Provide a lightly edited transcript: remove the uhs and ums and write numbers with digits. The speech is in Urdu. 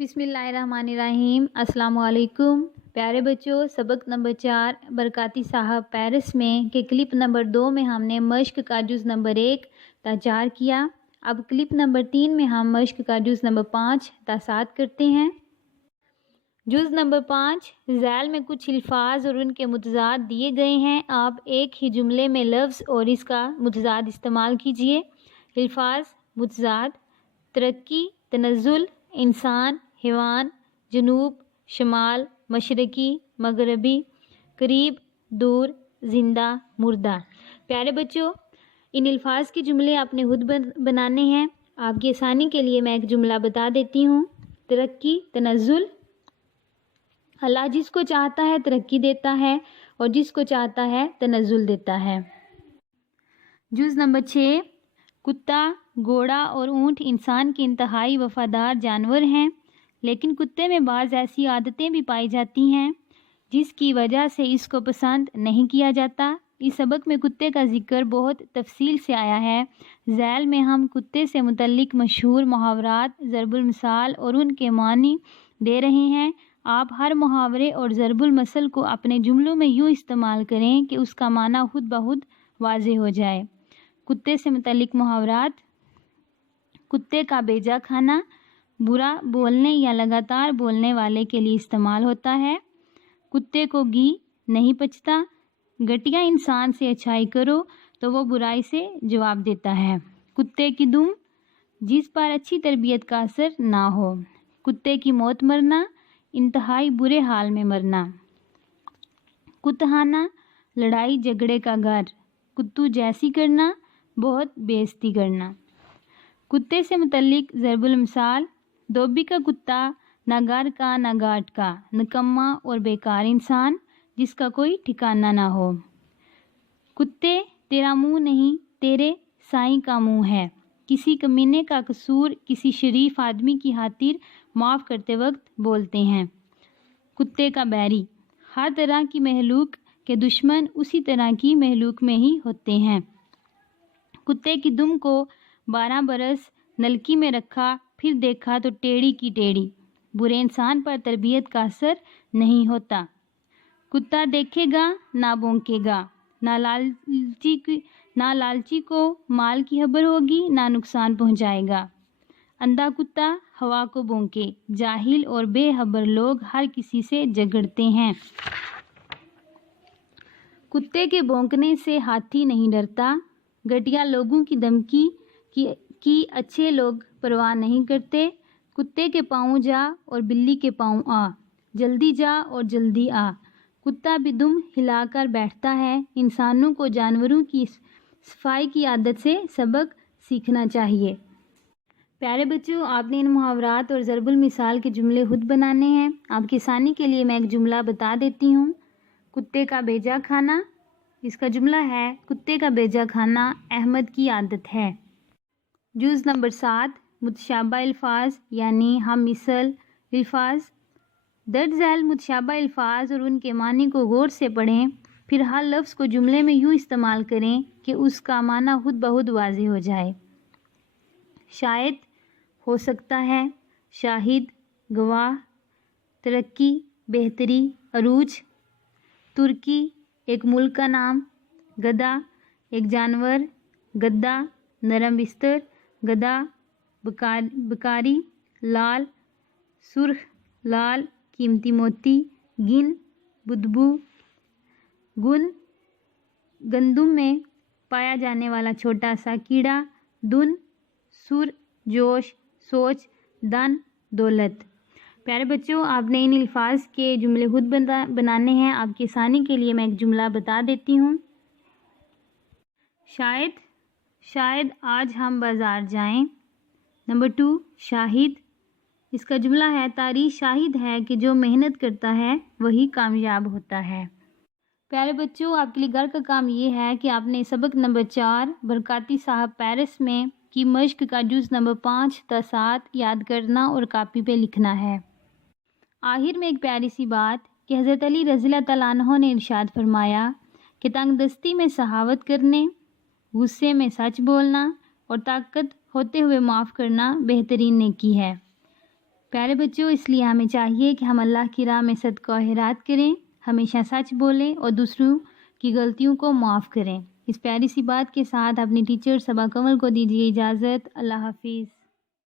بسم اللہ الرحمن الرحیم۔ السلام علیکم پیارے بچوں، سبق نمبر 4 برکاتی صاحب پیرس میں کے کلپ نمبر 2 میں ہم نے مشق کا جز نمبر 1 تا 4 کیا۔ اب کلپ نمبر 3 میں ہم مشق کا جز نمبر 5 تا 7 کرتے ہیں۔ جز نمبر 5 ذیل میں کچھ الفاظ اور ان کے متضاد دیے گئے ہیں۔ آپ ایک ہی جملے میں لفظ اور اس کا متضاد استعمال کیجیے۔ الفاظ متضاد: ترقی، تنزل، انسان، حیوان، جنوب، شمال، مشرقی، مغربی، قریب، دور، زندہ، مردہ۔ پیارے بچوں، ان الفاظ کے جملے آپ نے خود بنانے ہیں۔ آپ کی آسانی کے لیے میں ایک جملہ بتا دیتی ہوں۔ ترقی، تنزل: اللہ جس کو چاہتا ہے ترقی دیتا ہے اور جس کو چاہتا ہے تنزل دیتا ہے۔ جز نمبر 6 کتا، گھوڑا اور اونٹ انسان کے انتہائی وفادار جانور ہیں، لیکن کتے میں بعض ایسی عادتیں بھی پائی جاتی ہیں جس کی وجہ سے اس کو پسند نہیں کیا جاتا۔ اس سبق میں کتے کا ذکر بہت تفصیل سے آیا ہے۔ ذیل میں ہم کتے سے متعلق مشہور محاورات، ضرب المثال اور ان کے معنی دے رہے ہیں۔ آپ ہر محاورے اور ضرب المثل کو اپنے جملوں میں یوں استعمال کریں کہ اس کا معنی خود بخود واضح ہو جائے۔ کتے سے متعلق محاورات: کتے کا بیجا کھانا برا بولنے یا لگاتار بولنے والے کے لیے استعمال ہوتا ہے۔ کتے کو گھی نہیں پچتا۔ گھٹیا انسان سے اچھائی کرو تو وہ برائی سے جواب دیتا ہے۔ کتے کی دم جس پر اچھی تربیت کا اثر نہ ہو۔ کتے کی موت مرنا، انتہائی برے حال میں مرنا۔ کتہانا لڑائی جھگڑے کا گھر۔ کتو جیسی کرنا، بہت بے عزتی کرنا۔ کتے سے متعلق ضرب المثال: دھوبی کا کتا، نہ گھر کا نہ گھاٹ کا، نکما اور بیکار انسان جس کا کوئی ٹھکانہ نہ ہو۔ کتے، تیرا منہ نہیں تیرے سائیں کا منہ ہے۔ کسی کمینے کا قصور کسی شریف آدمی کی خاطر معاف کرتے وقت بولتے ہیں۔ کتے کا بیری: ہر طرح کی مخلوق کے دشمن اسی طرح کی مخلوق میں ہی ہوتے ہیں۔ کتے کی دم کو 12 برس نلکی میں رکھا پھر دیکھا تو ٹیڑھی کی ٹیڑھی۔ برے انسان پر تربیت کا اثر نہیں ہوتا۔ کتا دیکھے گا نہ بھونکے گا، نہ لالچی کو مال کی خبر ہوگی نہ نقصان پہنچائے گا۔ اندھا کتا ہوا کو بھونکے۔ جاہل اور بے خبر لوگ ہر کسی سے جھگڑتے ہیں۔ کتے کے بھونکنے سے ہاتھی نہیں ڈرتا۔ گھٹیا لوگوں کی دھمکی کی اچھے لوگ پرواہ نہیں کرتے۔ کتے کے پاؤں جا اور بلی کے پاؤں آ، جلدی جا اور جلدی آ۔ کتا بھی دم ہلا کر بیٹھتا ہے۔ انسانوں کو جانوروں کی صفائی کی عادت سے سبق سیکھنا چاہیے۔ پیارے بچوں، آپ نے ان محاورات اور ضرب المثال کے جملے خود بنانے ہیں۔ آپ کی آسانی کے لیے میں ایک جملہ بتا دیتی ہوں۔ کتے کا بیجا کھانا، اس کا جملہ ہے: کتے کا بیجا کھانا احمد کی عادت ہے۔ جز نمبر 7 متشابہ الفاظ یعنی ہم مثل الفاظ: درج ذیل متشابہ الفاظ اور ان کے معنی کو غور سے پڑھیں، پھر ہر لفظ کو جملے میں یوں استعمال کریں کہ اس کا معنی خود بخود واضح ہو جائے۔ شاید، ہو سکتا ہے، شاہد، گواہ، ترقی، بہتری، عروج۔ ترکی، ایک ملک کا نام۔ گدھا، ایک جانور۔ گدا، نرم بستر۔ گدھا، بکاری۔ لال، سرخ، لال، قیمتی موتی۔ گن، بدبو۔ گن، گندم میں پایا جانے والا چھوٹا سا کیڑا۔ دن، سر، جوش، سوچ۔ دن، دولت۔ پیارے بچوں، آپ نے ان الفاظ کے جملے خود بنانے ہیں۔ آپ کی آسانی کے لیے میں ایک جملہ بتا دیتی ہوں۔ شاید، شاید آج ہم بازار جائیں۔ نمبر 2 شاہد، اس کا جملہ ہے: تاریخ شاہد ہے کہ جو محنت کرتا ہے وہی کامیاب ہوتا ہے۔ پیارے بچوں، آپ کے لیے گھر کا کام یہ ہے کہ آپ نے سبق نمبر 4 برکاتی صاحب پیرس میں کی مشق کا جز نمبر 5 تا 7 یاد کرنا اور کاپی پہ لکھنا ہے۔ آخر میں ایک پیاری سی بات کہ حضرت علی رضی اللہ تعالیٰ عنہ نے ارشاد فرمایا کہ تنگ دستی میں سخاوت کرنے، غصے میں سچ بولنا اور طاقت ہوتے ہوئے معاف کرنا بہترین نیکی ہے۔ پیارے بچوں، اس لیے ہمیں چاہیے کہ ہم اللہ کی راہ میں صدقہ و خیرات کریں، ہمیشہ سچ بولیں اور دوسروں کی غلطیوں کو معاف کریں۔ اس پیاری سی بات کے ساتھ اپنی ٹیچر صبا کمل کو دیجیے اجازت۔ اللہ حافظ۔